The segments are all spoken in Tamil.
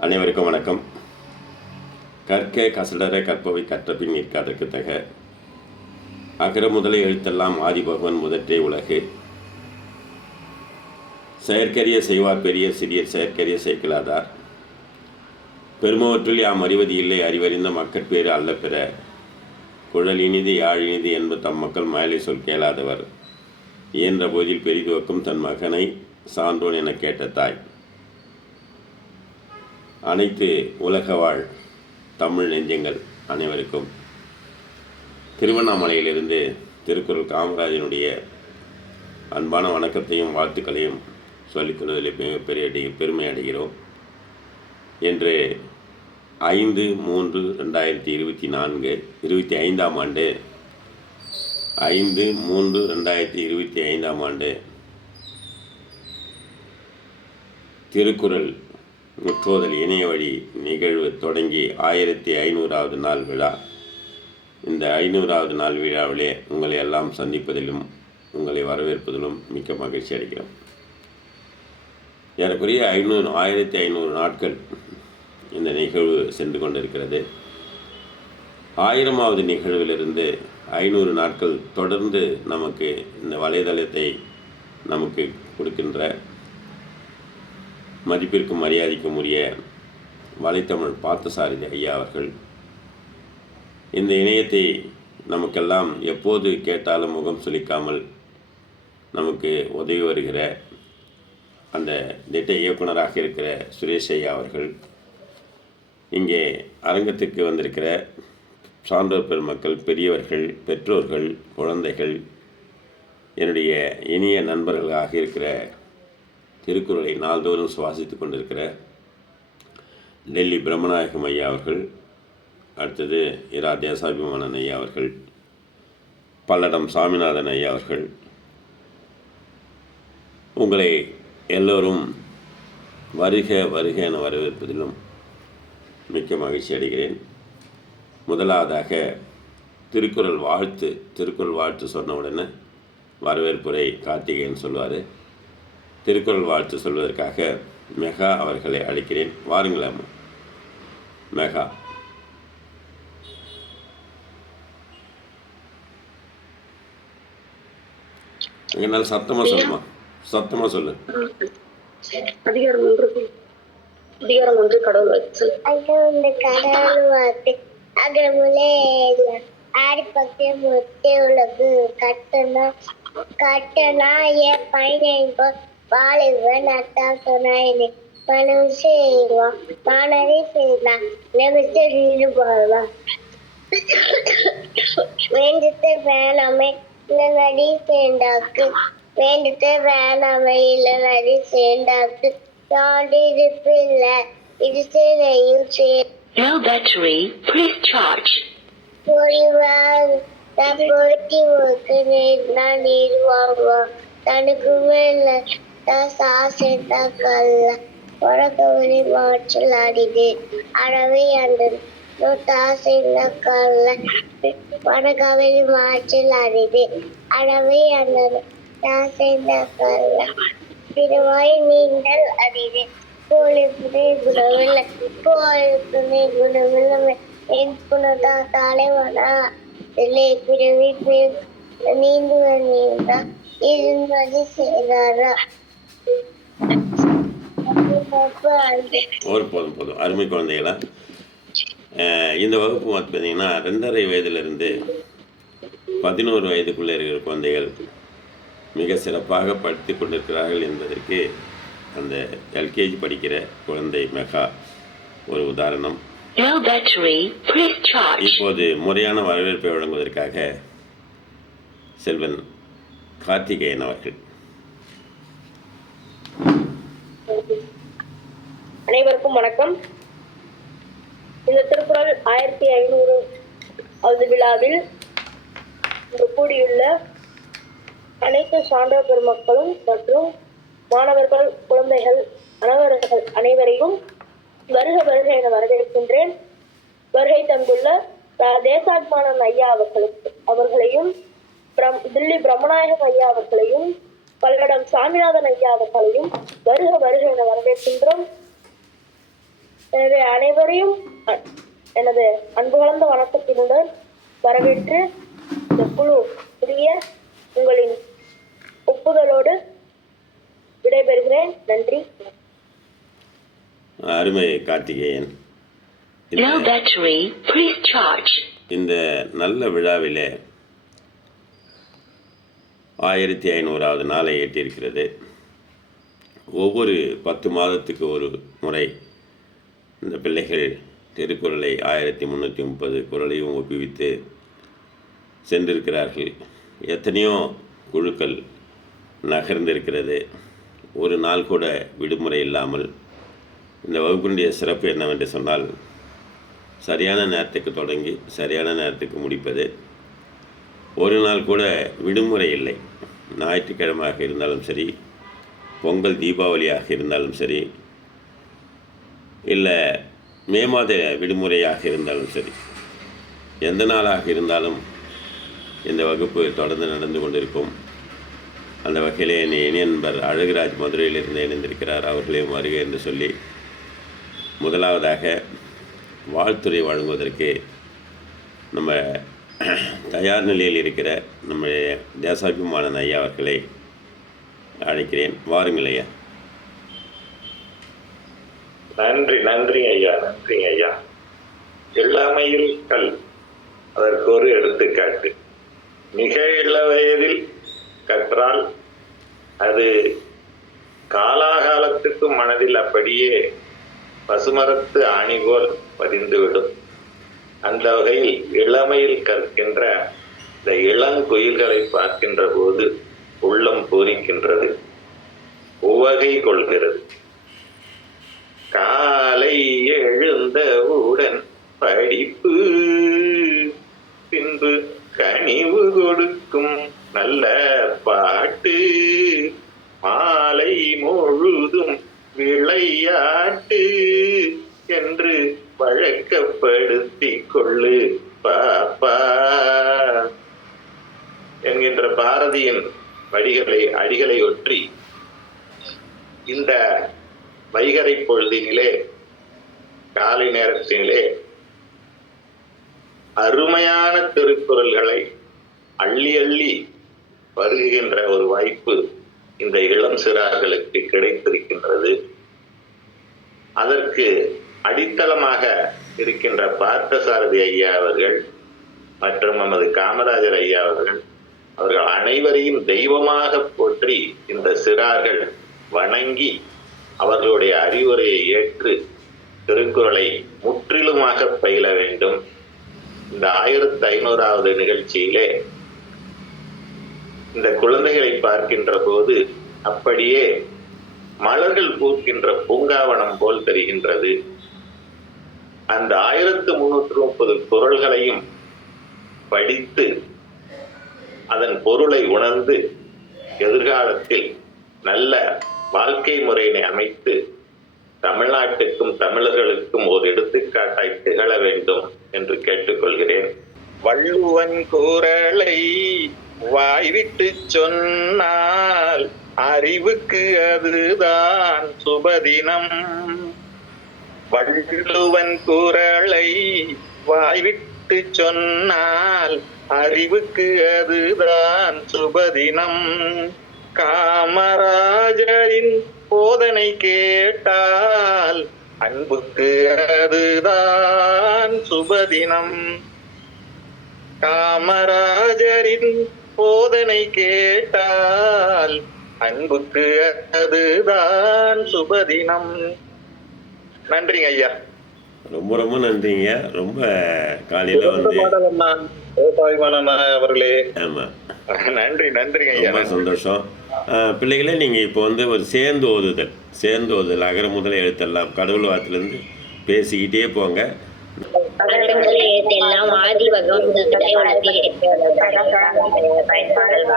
அனைவருக்கும் வணக்கம். கற்க கசடர கற்பவை கற்றபின் நிற்காதற்கு தக. அகர முதலை எழுத்தெல்லாம் ஆதிபகவன் முதற்றே உலகு. செயற்கரிய செய்வார் பெரிய சிறிய செயற்கரிய செயற்கலாதார் பெருமவற்றில் யாம் அறிவது இல்லை அறிவறிந்த மக்கட்பேறு அல்ல பிற. குழல் இனிது யாழ் இனிது என்பது தம் மக்கள் மயலை சொல் கேளாதவர். இயன்ற போதில் பெரிதுவக்கும் தன் மகனை சான்றோன் என கேட்ட தாய். அனைத்து உலக வாழ் தமிழ் நெஞ்சங்கள் அனைவருக்கும் திருவண்ணாமலையிலிருந்து திருக்குறள் காமராஜனுடைய அன்பான வணக்கத்தையும் வாழ்த்துக்களையும் சொல்லிக்கொள்வதில் மிகப்பெரிய அடி- பெருமை அடைகிறோம். என்று ஐந்து மூன்று ரெண்டாயிரத்தி இருபத்தி நான்கு இருபத்தி ஐந்தாம் ஆண்டு ஐந்து மூன்று ரெண்டாயிரத்தி இருபத்தி ஐந்தாம் ஆண்டு திருக்குறள் முற்றோதல் இணைய வழி நிகழ்வு தொடங்கி ஆயிரத்தி ஐநூறாவது நாள் விழா. இந்த ஐநூறாவது நாள் விழாவிலே உங்களை எல்லாம் சந்திப்பதிலும் உங்களை வரவேற்பதிலும் மிக்க மகிழ்ச்சி அடைகிறோம். ஏறக்குறைய ஐநூறு ஆயிரத்தி ஐநூறு நாட்கள் இந்த நிகழ்வு சென்று கொண்டிருக்கிறது. ஆயிரமாவது நிகழ்விலிருந்து ஐநூறு நாட்கள் தொடர்ந்து நமக்கு இந்த வலைதளத்தை நமக்கு கொடுக்கின்ற மதிப்பிற்கும் மரியாதைக்கும் உரிய வலைத்தமிழ் பார்த்தசாரதி ஐயா அவர்கள் இந்த இணையத்தை நமக்கெல்லாம் எப்போது கேட்டாலும் முகம் சுளிக்காமல் நமக்கு உதவி வருகிற அந்த திட்ட இயக்குனராக இருக்கிற சுரேஷ் ஐயா அவர்கள் இங்கே அரங்கத்துக்கு வந்திருக்கிற சான்றோர் பெருமக்கள் பெரியவர்கள் பெற்றோர்கள் குழந்தைகள் என்னுடைய இனிய நண்பர்களாக இருக்கிற திருக்குறளை நாள்தோறும் சுவாசித்து கொண்டிருக்கிற டெல்லி பிரம்மநாயகம் ஐயா அவர்கள் அடுத்தது இரா தேசாபிமானன் ஐயா அவர்கள் பல்லடம் சாமிநாதன் ஐயா அவர்கள் உங்களை எல்லோரும் வருக வருக என வரவேற்பதிலும் மிக்க மகிழ்ச்சி அடைகிறேன். முதலாவதாக திருக்குறள் வாழ்த்து திருக்குறள் வாழ்த்து சொன்ன உடனே வரவேற்புரை கார்த்திகேயன் சொல்வார். திருக்குறள் வாழ்த்து சொல்வதற்காக மெகா அவர்களை அழைக்கிறேன். வாருங்களேன் மெகா. எங்களால் சத்தமாக சொல்லுமா? சத்தமாக சொல்லு. அதிகாரம் ஒன்று அதிகாரம் ஒன்று கடவுள் வாழ்த்து. அகமுண்டு கடவுள் வாக்கு அகமுலே ஆடி பக்கே முத்தே உலகு கட்டணா கட்டணா ஏ பையன்போ வாலிபன் அத்தா சொன்னாயினே மனு செய்வா மாணவி செய்தான் நெபித்து ஈடுபாடுவா வேண்டத்தை வேணாமே இல்ல நடி சேர்ந்தாக்கு வேண்டத்தை வேணாமே இல்ல நடி சேர்ந்தாக்கு யாண்டு இருப்பு இல்ல இது சேவையில் சேர். No battery, please charge. பொழிவால் பொருத்தி நான் நீர் வாங்குவோம் தனக்கு மேல சாசை கல்ல உலகவரி மாற்றல் ஆடிது அறவை அந்த தாசை கல்ல வடகவரி மாற்றல் ஆடிது அறவை அந்த திருவாய் நீண்டல் அறிது கோழி குணமில்லை கோழி குணமில்லை. என் புனதா தலைவனா? இல்லை பிறவி நீந்துவன் நீந்தா. இருந்தது செய்தாரா? ஒரு போதும் போதும் அருமை குழந்தைகளா இந்த வகுப்பு பார்த்தீங்கன்னா ரெண்டரை வயதிலிருந்து பதினோரு வயதுக்குள்ளே இருக்கிற குழந்தைகள் மிக சிறப்பாக படித்து கொண்டிருக்கிறார்கள் என்பதற்கு அந்த எல்கேஜி படிக்கிற குழந்தை மெகா ஒரு உதாரணம். இப்போது முறையான வரவேற்பை வழங்குவதற்காக செல்வன் கார்த்திகேயன் அவர்கள் அனைவருக்கும் வணக்கம். இந்த திருக்குறள் ஆயிரத்தி ஐநூறு அவது விழாவில் இங்கு கூடியுள்ள அனைத்து சான்ற பெருமக்களும் மற்றும் மாணவர்கள் குழந்தைகள் அனைவர்கள் அனைவரையும் வருக வருக என வரவேற்கின்றேன். வருகை தந்துள்ள ரா- தேசாத்மானன் ஐயா அவர்களுக்கு அவர்களையும் பிரம் தில்லி பிரம்மநாயகம் ஐயா அவர்களையும் பல்லடம் சாமிநாதன் ஐயா அவர்களையும் வருக வருக என வரவேற்கின்றோம். எனவே அனைவரையும் எனது அன்பு கலந்த வணக்கத்தினுடன் வரவேற்று இந்த குழு புதிய உங்களின் ஒப்புதலோடு விடைபெறுகிறேன் நன்றி அருமை கார்த்திகேயன் இந்த- Low battery. Please charge. இந்த நல்ல விழாவிலே ஆயிரத்தி ஐநூறாவது நாளை எட்டியிருக்கிறது ஒவ்வொரு பத்து மாதத்துக்கு ஒரு முறை இந்த பிள்ளைகள் திருக்குறளை ஆயிரத்தி முந்நூற்றி முப்பது குறளையும் ஒப்புவித்து சென்றிருக்கிறார்கள். எத்தனையோ குழுக்கள் நகர்ந்திருக்கிறது. ஒரு நாள் கூட விடுமுறை இல்லாமல் இந்த வகுப்பினுடைய சிறப்பு என்னவென்று சொன்னால் சரியான நேரத்துக்கு தொடங்கி சரியான நேரத்துக்கு முடிப்பது. ஒரு நாள் கூட விடுமுறை இல்லை. ஞாயிற்றுக்கிழமையாக இருந்தாலும் சரி பொங்கல் தீபாவளியாக இருந்தாலும் சரி இல்லை மே மாத விடுமுறையாக இருந்தாலும் சரி எந்த நாளாக இருந்தாலும் இந்த வகுப்பு தொடர்ந்து நடந்து கொண்டிருக்கும். அந்த வகையிலே என் இணையன்பர் அழகுராஜ் மதுரையிலிருந்து இணைந்திருக்கிறார். அவர்களையும் வருக என்று சொல்லி முதலாவதாக வாழ்த்துறை வழங்குவதற்கு நம்ம தயார் நிலையில் இருக்கிற நம்முடைய தேசாபிமானன் ஐயா அவர்களை அழைக்கிறேன். வாருங்கள் ஐயா. நன்றி நன்றி ஐயா நன்றி ஐயா. இளமையில் கல் அதற்கு ஒரு எடுத்துக்காட்டு. மிக இள வயதில் கற்றால் அது காலாகாலத்துக்கு மனதில் அப்படியே பசுமரத்து ஆணிகோல் பதிந்துவிடும். அந்த வகையில் இளமையில் கற்கின்ற இந்த இளங்குயில்களை பார்க்கின்ற போது உள்ளம் பூரிக்கின்றது. உவகை கொள்கிறது. காலை எழுந்தவுடன் படிப்பு. பின்பு கனிவு கொடுக்கும் நல்ல பாட்டு. மாலை முழுதும் விளையாட்டு என்று வழக்கப்படுத்தி கொள்ளு பாப்பா. என்கின்ற பாரதியின் வடிகளை அடிகளை ஒற்றி இந்த வைகரை பொழுதினிலே காலை நேரத்தினிலே அருமையான திருக்குறள்களை அள்ளி அள்ளி வருகின்ற ஒரு வாய்ப்பு இந்த இளம் சிறார்களுக்கு கிடைத்திருக்கின்றது. அதற்கு அடித்தளமாக இருக்கின்ற பார்த்தசாரதி ஐயா அவர்கள் மற்றும் நமது காமராஜர் ஐயா அவர்கள் அவர்கள் அனைவரையும் தெய்வமாக போற்றி இந்த சிறார்கள் வணங்கி அவர்களுடைய அறிவுரையை ஏற்று திருக்குறளை முற்றிலுமாக பயில வேண்டும். இந்த ஆயிரத்தி ஐநூறாவது நிகழ்ச்சியிலே இந்த குழந்தைகளை பார்க்கின்ற போது அப்படியே மலர்கள் பூக்கின்ற பூங்காவனம் போல் தெரிகின்றது. அந்த ஆயிரத்து முன்னூற்று முப்பது குரல்களையும் படித்து அதன் பொருளை உணர்ந்து எதிர்காலத்தில் நல்ல வாழ்க்கை முறையினை அமைத்து தமிழ்நாட்டுக்கும் தமிழர்களுக்கும் ஒரு எடுத்துக்காட்டாய் திகழ வேண்டும் என்று கேட்டுக்கொள்கிறேன். வள்ளுவன் கூறலை வாய்விட்டு சொன்னால் அறிவுக்கு அதுதான் சுபதினம். வள்ளுவன் குரலை வாய்விட்டு சொன்னால் அறிவுக்கு அதுதான் சுபதினம். காமராஜரின் போதனை கேட்டால் அன்புக்கு அதுதான் சுபதினம். காமராஜரின் போதனை கேட்டால் அன்புக்கு அதுதான் சுபதினம். நன்றிங்க ஐயா. ரொம்ப ரொம்ப நன்றிங்க. ரொம்ப காலையில் வந்து அவர்களே. நன்றி நன்றிங்க ரொம்ப சந்தோஷம். ஆஹ் பிள்ளைகளே நீங்கள் இப்போ வந்து ஒரு சேர்ந்து ஓதுதல் சேர்ந்து ஓதுதல் அகர முதல எழுத்தெல்லாம் கடவுள் வார்த்தையிலேருந்து பேசிக்கிட்டே போங்க. பகலடங்கல் எழுத்தெல்லாம் ஆதி பகவன் புத்தகத்தை பயன்பாடுகள்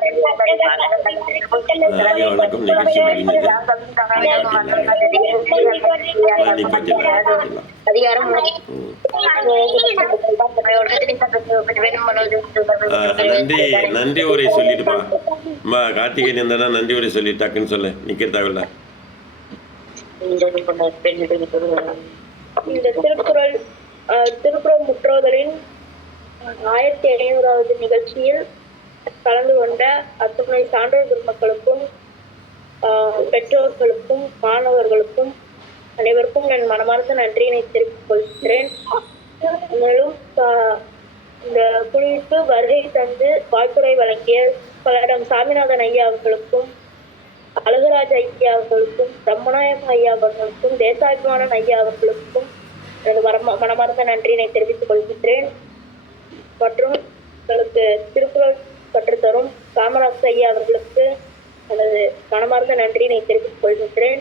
பயன்பாடு வணக்கம். நிகழ்ச்சி முடிந்தது. நன்றி அதிகாரம் நன்றி நன்றி உரை சொல்லிட்டுப்பா. அம்மா கார்த்திகை இருந்தா நன்றி உரை சொல்லி டக்குன்னு சொல்லு. நிக்கிறதாவில்ல இந்த திருக்குறள் திருக்குறள் முற்றோதலின் ஆயிரத்தி ஐநூறாவது நிகழ்ச்சியில் கலந்து கொண்ட அத்துணை சான்றோர் பெருமக்களுக்கும் பெற்றோர்களுக்கும் மாணவர்களுக்கும் அனைவருக்கும் நான் மனமார்ந்த நன்றியினை தெரிவித்துக் கொள்கிறேன். மேலும் இந்த குழுவிற்கு வருகை தந்து வாய்ப்புரை வழங்கிய பலரிடம் சாமிநாதன் ஐயா அவர்களுக்கும் அழகராஜ் ஐயா அவர்களுக்கும் பிரம்மநாயகம் ஐயா அவர்களுக்கும் தேசாபிமானன் ஐயா அவர்களுக்கும் எனது மரம மனமார்ந்த நன்றியினை தெரிவித்துக் கொள்கின்றேன் மற்றும் உங்களுக்கு திருக்குறள் கற்றுத்தரும். காமராஜ் ஐயா அவர்களுக்கு எனது மனமார்ந்த நன்றியினை தெரிவித்துக் கொள்கின்றேன்.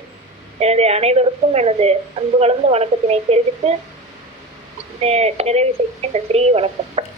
எனது அனைவருக்கும் எனது அன்பு கலந்த வணக்கத்தினை தெரிவித்து நிறைவு செய்ய நன்றி வணக்கம்.